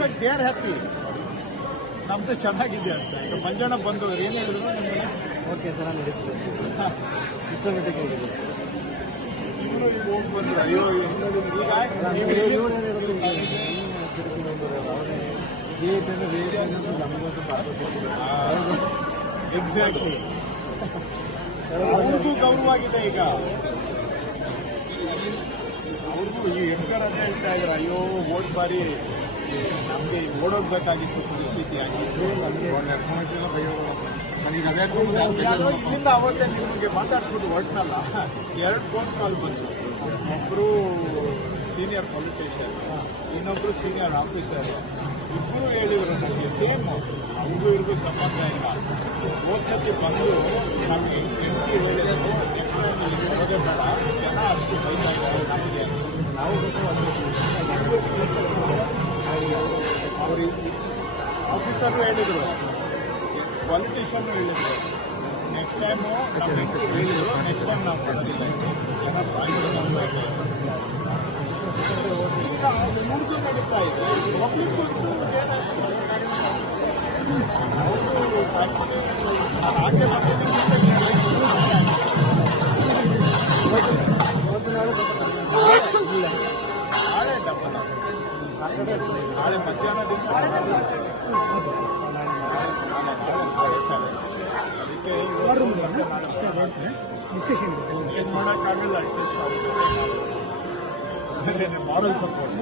In fact they are happy. ನಮ್ದು ಚೆನ್ನಾಗಿದೆ ಅಂತ. ಈಗ ಮಂಜಣ್ಣ ಬಂದವರು ಏನು ಹೇಳಿದ್ರು ನಿಮಗೆ? ಓಕೆ ಚೆನ್ನಾಗಿ ನಡೀತದೆ, ಸಿಸ್ಟಮೆಟಿಕ್ ಆಗಿದೆ. ಇವರು ಈಗ ಹೋಗಿ ಬಂದ್ರು. ಅಯ್ಯೋ ಎಕ್ಸಾಕ್ಟ್ಲಿ ಅವ್ರಿಗೂ ಗೌರವವಾಗಿದೆ. ಈಗ ಅವ್ರಿಗೂ ಈ ಎಂಟರ್ ಅದೇ ಹೇಳ್ತಾ ಇದ್ರು, ಅಯ್ಯೋ ಹೋದ್ ಬಾರಿ ನಮಗೆ ಓಡೋಗ್ಬೇಕಾಗಿತ್ತು ಪರಿಸ್ಥಿತಿ ಆಗಿತ್ತು. ಇಲ್ಲಿಂದ ಅವತ್ತೇ ನಿಮಗೆ ಮಾತಾಡ್ಸ್ಬಿಟ್ಟು ಹೊರಟ್ನಲ್ಲ, 2 ಫೋನ್ ಕಾಲ್ ಬಂತು. ಒಬ್ಬರು ಸೀನಿಯರ್ ಪೊಲಿಟಿಷಿಯನ್, ಇನ್ನೊಬ್ರು ಸೀನಿಯರ್ ಆಫೀಸರ್. ಇಬ್ಬರು ಹೇಳಿದ್ರು ನನಗೆ ಸೇಮ್, ಅವ್ರಿಗೂ ಇವ್ರಿಗೂ ಸಂಬಂಧ ಇಲ್ಲ. ಹೋದ್ಸತಿ ಬಂದು ನಮಗೆ ಹೆಂಡತಿ ಹೇಳಿದ್ರು, ನೆಕ್ಸ್ಟ್ ಟೈಮ್ ಇಲ್ಲಿ ಹೋಗೋದೇ ಬೇಡ, ಜನ ಅಷ್ಟು ಬೈತಾ ಇದ್ದಾರೆ ನಮಗೆ, ನಾವು ಅವರು ಆಫೀಸರು ಹೇಳಿದರು, ಪೊಲಿಟಿಷಿಯನ್ ಹೇಳಿದ್ರು, ನೆಕ್ಸ್ಟ್ ಟೈಮು ನಮ್ಮ ಹೆಂಡತಿ ಹೇಳಿದ್ರು, ನೆಕ್ಸ್ಟ್ ಟೈಮ್ ನಾವು ಮಾಡೋದಿಲ್ಲ. ಜನ ಬಾಯಿಗಳು ನಂಬ್ತಾ ಇದ್ದಾರೆ. ಈಗ ಮುಂದೆ ನಡೀತಾ ಇದೆ. ಒಬ್ಬರಿಗೂ ಹಾಗೆ ನಾಳೆ ಡಬ್ಬಲ್, ನಾಳೆ ಮಧ್ಯಾಹ್ನದಿಂದ ಅದಕ್ಕೆ ಡಿಸ್ಕಷನ್ ಏನು ಮಾಡೋಕ್ಕಾಗಲ್ಲ. At least moral support